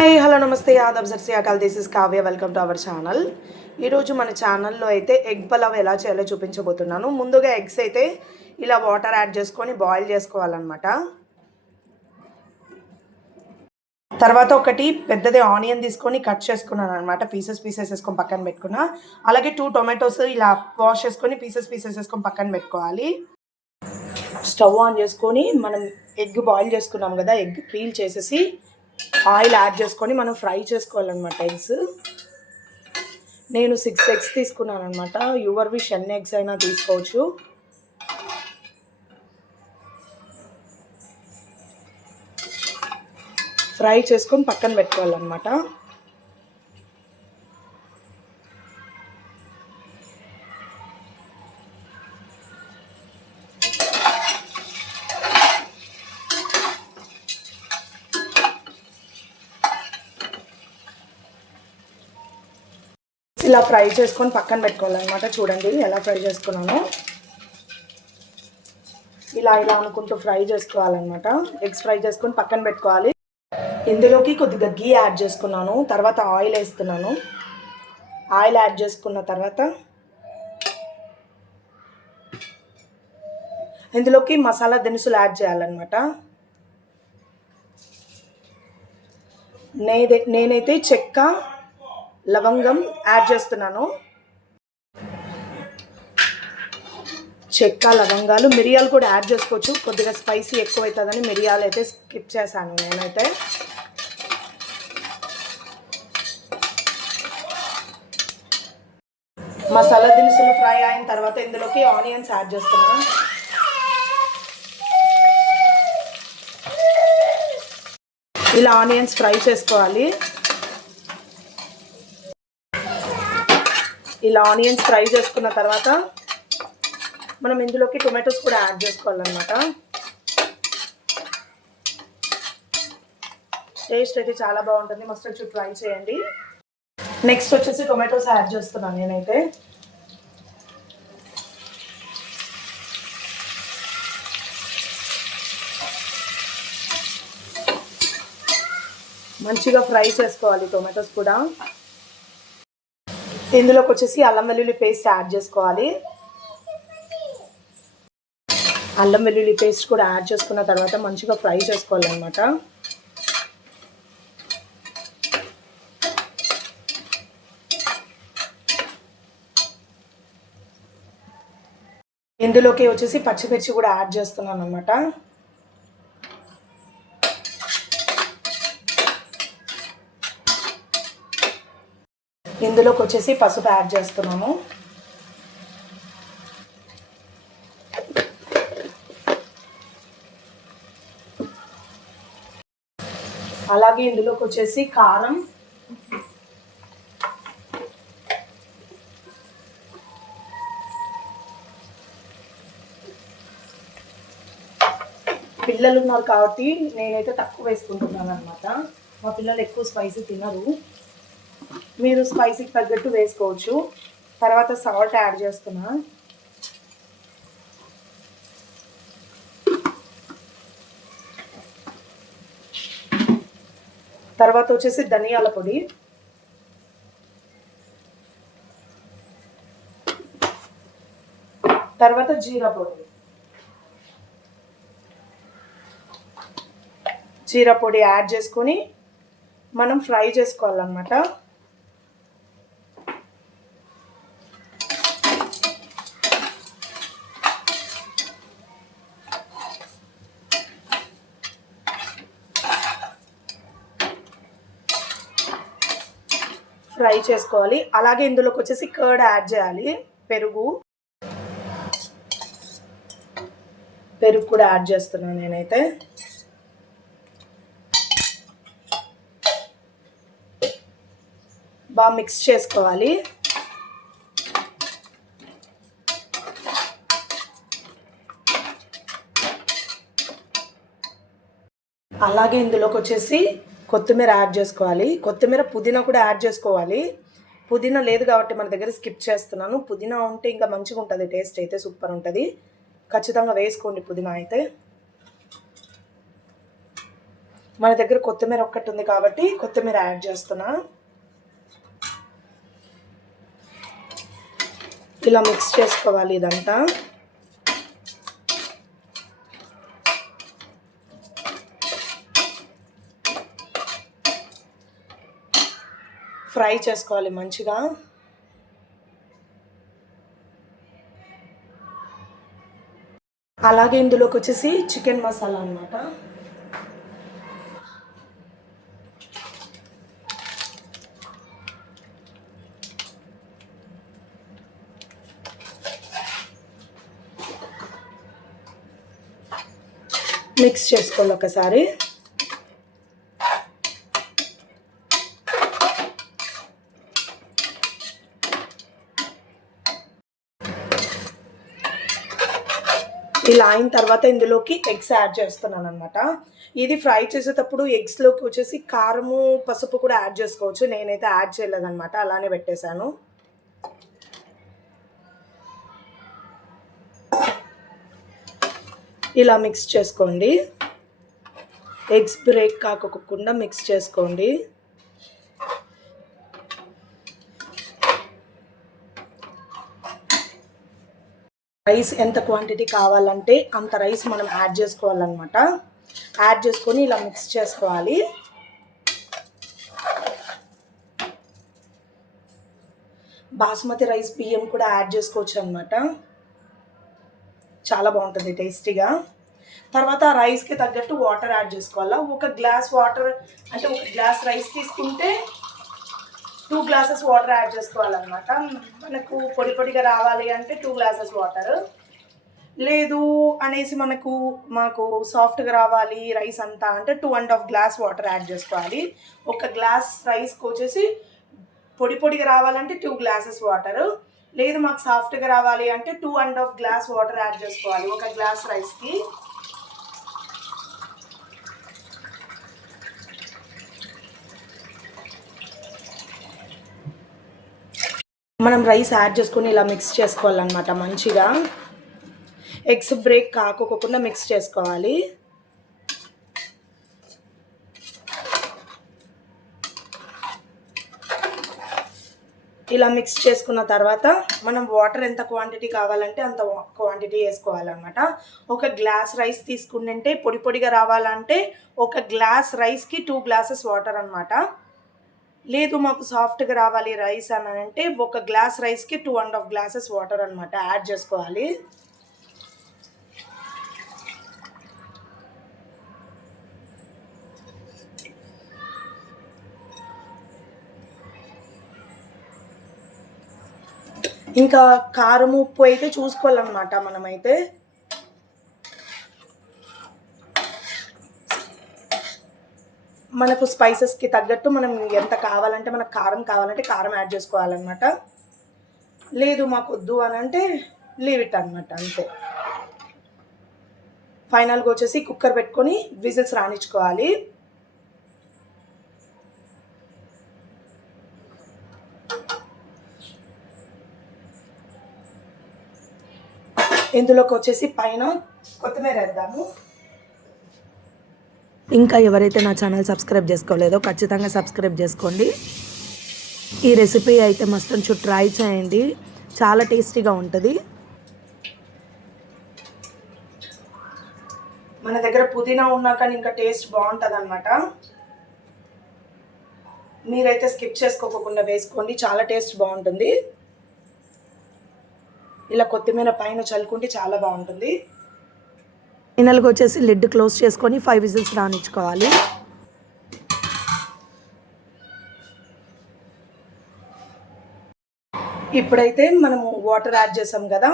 Hi hello నమస్తే ఆదాబ్ సత్ శ్రీ అకాల్. This is Kavya. Welcome to our channel. ఈరోజు మన ఛానల్లో అయితే ఎగ్ పలావ్ ఎలా చేయాలో చూపించబోతున్నాను. ముందుగా ఎగ్స్ అయితే ఇలా వాటర్ యాడ్ చేసుకొని బాయిల్ చేసుకోవాలన్నమాట. తర్వాత ఒకటి పెద్దది ఆనియన్ తీసుకొని కట్ చేసుకున్నాను అనమాట. పీసెస్ వేసుకొని పక్కన పెట్టుకున్నా. అలాగే 2 టొమాటోస్ ఇలా వాష్ చేసుకొని పీసెస్ వేసుకొని పక్కన పెట్టుకోవాలి. స్టవ్ ఆన్ చేసుకొని మనం ఎగ్ బాయిల్ చేసుకున్నాం కదా, ఎగ్ పీల్ చేసేసి ఆయిల్ యాడ్ చేసుకొని మనం ఫ్రై చేసుకోవాలన్నమాట. ఎగ్స్ నేను 6 ఎగ్స్ తీసుకున్నాను అనమాట. యువర్వి 10 ఎగ్స్ అయినా తీసుకోవచ్చు. ఫ్రై చేసుకొని పక్కన పెట్టుకోవాలన్నమాట. ఇలా ఫ్రై చేసుకొని పక్కన పెట్టుకోవాలన్నమాట. చూడండి ఎలా ఫ్రై చేసుకున్నాను. ఇలా అనుకుంటూ ఫ్రై చేసుకోవాలన్నమాట. ఎగ్స్ ఫ్రై చేసుకొని పక్కన పెట్టుకోవాలి. ఇందులోకి కొద్దిగా గీ యాడ్ చేసుకున్నాను. తర్వాత ఆయిల్ వేస్తున్నాను. ఆయిల్ యాడ్ చేసుకున్న తర్వాత ఇందులోకి మసాలా దినుసులు యాడ్ చేయాలన్నమాట. నేనైతే చెక్క లవంగం యాడ్ చేస్తున్నాను. చెక్క లవంగాలు, మిరియాలు కూడా యాడ్ చేసుకోవచ్చు. కొద్దిగా స్పైసీ ఎక్కువ అవుతుందని మిరియాలు అయితే స్కిప్ చేశాను నేనైతే. మసాలా దినుసులు ఫ్రై అయిన తర్వాత ఇందులోకి ఆనియన్స్ యాడ్ చేస్తున్నాను. ఇలా ఆనియన్స్ ఫ్రై చేసుకోవాలి. ఇలా ఆనియన్స్ ఫ్రై చేసుకున్న తర్వాత మనం ఇందులోకి టొమాటోస్ కూడా యాడ్ చేసుకోవాలన్నమాట. టేస్ట్ అయితే చాలా బాగుంటుంది. మస్ట్ వచ్చి ట్రై చేయండి. నెక్స్ట్ వచ్చేసి టొమాటోస్ యాడ్ చేస్తున్నాను నేనైతే. మంచిగా ఫ్రై చేసుకోవాలి టొమాటోస్ కూడా. ఇందులోకి వచ్చేసి అల్లం వెల్లుల్లి పేస్ట్ యాడ్ చేసుకోవాలి. అల్లం వెల్లుల్లి పేస్ట్ కూడా యాడ్ చేసుకున్న తర్వాత మంచిగా ఫ్రై చేసుకోవాలన్నమాట. ఇందులోకి వచ్చేసి పచ్చిమిర్చి కూడా యాడ్ చేస్తున్నాను అన్నమాట. ఇందులోకి వచ్చేసి పసుపు యాడ్ చేస్తున్నాము. అలాగే ఇందులోకి వచ్చేసి కారం, పిల్లలు ఉన్నారు కాబట్టి నేనైతే తక్కువ వేసుకుంటున్నాను అనమాట. మా పిల్లలు ఎక్కువ స్పైసీ తినరు. మీరు స్పైసీకి తగ్గట్టు వేసుకోవచ్చు. తర్వాత సాల్ట్ యాడ్ చేస్తున్నా. తర్వాత వచ్చేసి ధనియాల పొడి, తర్వాత జీరా పొడి. జీరా పొడి యాడ్ చేసుకొని మనం ఫ్రై చేసుకోవాలన్నమాట. ఫ్రై చేసుకోవాలి. అలాగే ఇందులోకి వచ్చేసి కర్డ్ యాడ్ చేయాలి. పెరుగు కూడా యాడ్ చేస్తున్నాను నేనైతే. బాగా మిక్స్ చేసుకోవాలి. అలాగే ఇందులోకి వచ్చేసి కొత్తిమీర యాడ్ చేసుకోవాలి. కొత్తిమీర, పుదీనా కూడా యాడ్ చేసుకోవాలి. పుదీనా లేదు కాబట్టి మన దగ్గర స్కిప్ చేస్తున్నాను. పుదీనా ఉంటే ఇంకా మంచిగా ఉంటుంది. టేస్ట్ అయితే సూపర్ ఉంటుంది. ఖచ్చితంగా వేసుకోండి పుదీనా అయితే. మన దగ్గర కొత్తిమీర ఒక్కటి ఉంది కాబట్టి కొత్తిమీర యాడ్ చేస్తున్నా. ఇలా మిక్స్ చేసుకోవాలి ఇదంతా. ఫ్రై చేసుకోవాలి మంచిగా. అలాగే ఇందులోకి వచ్చేసి చికెన్ మసాలా అన్నమాట. మిక్స్ చేసుకోవాలి ఒకసారి. ఇలా అయిన తర్వాత ఇందులోకి ఎగ్స్ యాడ్ చేస్తున్నాను అనమాట. ఇది ఫ్రై చేసేటప్పుడు ఎగ్స్లోకి వచ్చేసి కారము పసుపు కూడా యాడ్ చేసుకోవచ్చు. నేనైతే యాడ్ చేయలేదన్నమాట, అలానే పెట్టేశాను. ఇలా మిక్స్ చేసుకోండి. ఎగ్స్ బ్రేక్ కాకుండా మిక్స్ చేసుకోండి. రైస్ ఎంత క్వాంటిటీ కావాలంటే అంత రైస్ మనం యాడ్ చేసుకోవాలన్నమాట. యాడ్ చేసుకొని ఇలా మిక్స్ చేసుకోవాలి. బాస్మతి రైస్ బియ్యం కూడా యాడ్ చేసుకోవచ్చు అనమాట. చాలా బాగుంటుంది టేస్టీగా. తర్వాత రైస్కి తగ్గట్టు వాటర్ యాడ్ చేసుకోవాలా. ఒక గ్లాస్ వాటర్ అంటే ఒక గ్లాస్ రైస్ తీసుకుంటే 2 గ్లాసెస్ వాటర్ యాడ్ చేసుకోవాలన్నమాట. మనకు పొడి పొడిగా రావాలి అంటే 2 గ్లాసెస్ వాటర్. లేదు అనేసి మాకు సాఫ్ట్గా రావాలి రైస్ అంతా అంటే 2.5 గ్లాస్ వాటర్ యాడ్ చేసుకోవాలి. ఒక గ్లాస్ రైస్కి వచ్చేసి పొడి పొడిగా రావాలంటే 2 గ్లాసెస్ వాటర్. లేదు మాకు సాఫ్ట్గా రావాలి అంటే 2.5 గ్లాస్ వాటర్ యాడ్ చేసుకోవాలి ఒక గ్లాస్ రైస్కి. మనం రైస్ యాడ్ చేసుకొని ఇలా మిక్స్ చేసుకోవాలన్నమాట మంచిగా. ఎగ్స్ బ్రేక్ కాకోకుండా మిక్స్ చేసుకోవాలి. ఇలా మిక్స్ చేసుకున్న తర్వాత మనం వాటర్ ఎంత క్వాంటిటీ కావాలంటే అంత క్వాంటిటీ వేసుకోవాలన్నమాట. ఒక గ్లాస్ రైస్ తీసుకుంటే పొడి పొడిగా రావాలంటే ఒక గ్లాస్ రైస్కి 2 గ్లాసెస్ వాటర్ అన్నమాట. లేదు మాకు సాఫ్ట్గా రావాలి రైస్ అని అంటే ఒక గ్లాస్ రైస్కి 2.5 గ్లాసెస్ వాటర్ అనమాట యాడ్ చేసుకోవాలి. ఇంకా కారం ఉప్పు అయితే చూసుకోవాలన్నమాట మనమైతే. మనకు స్పైసెస్కి తగ్గట్టు మనం ఎంత కావాలంటే మనకు కారం కావాలంటే కారం యాడ్ చేసుకోవాలన్నమాట. లేదు మాకు వద్దు అని అంటే లీవ్ ఇట్ అనమాట, అంతే. ఫైనల్గా వచ్చేసి కుక్కర్ పెట్టుకొని విజిల్స్ రానిచ్చుకోవాలి. ఇందులోకి వచ్చేసి పైన కొత్తిమీర వేద్దాము. ఇంకా ఎవరైతే నా ఛానల్ సబ్స్క్రైబ్ చేసుకోలేదో ఖచ్చితంగా సబ్స్క్రైబ్ చేసుకోండి. ఈ రెసిపీ అయితే మస్తు ట్రై చేయండి, చాలా టేస్టీగా ఉంటుంది. మన దగ్గర పుదీనా ఉన్నా కానీ ఇంకా టేస్ట్ బాగుంటుంది అనమాట. మీరైతే స్కిప్ చేసుకోకుండా వేసుకోండి, చాలా టేస్ట్ బాగుంటుంది. ఇలా కొత్తిమీర పైన చల్లుకుంటే చాలా బాగుంటుంది. ఫైనల్గా వచ్చేసి లిడ్ క్లోజ్ చేసుకొని 5 విజిల్స్ రానిచ్చుకోవాలి. ఇప్పుడైతే మనము వాటర్ యాడ్ చేసాం కదా,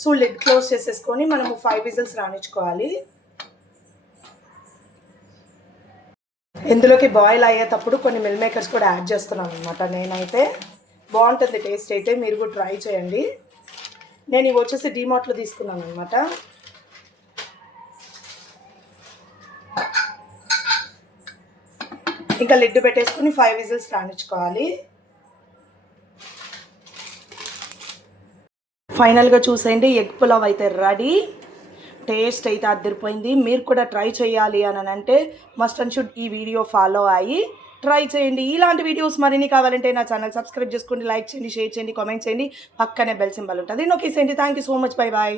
సో లిడ్ క్లోజ్ చేసేసుకొని మనము 5 విజిల్స్ రానిచ్చుకోవాలి. ఇందులోకి బాయిల్ అయ్యేటప్పుడు కొన్ని మిల్ మేకర్స్ కూడా యాడ్ చేస్తున్నాను అనమాట. నేనైతే బాగుంటుంది టేస్ట్ అయితే, మీరు కూడా ట్రై చేయండి. నేను ఇవి వచ్చేసి డీమార్ట్లో తీసుకున్నాను అనమాట. ఇంకా లిడ్ పెట్టేసుకొని 5 విజిల్స్ రానిచ్చుకోవాలి. ఫైనల్గా చూసేయండి, ఎగ్ పులావ్ అయితే రెడీ. టేస్ట్ అయితే అదిరిపోయింది. మీరు కూడా ట్రై చేయాలి అని అంటే మస్ట్ అండ్ షుడ్ ఈ వీడియో ఫాలో అయ్యి ట్రై చేయండి. ఇలాంటి వీడియోస్ మరిన్ని కావాలంటే నా ఛానల్ సబ్స్క్రైబ్ చేసుకోండి, లైక్ చేయండి, షేర్ చేయండి, కామెంట్ చేయండి. పక్కనే బెల్ సింబల్ ఉంటుంది, నొక్కేసేయండి. Thank you so much. Bye bye.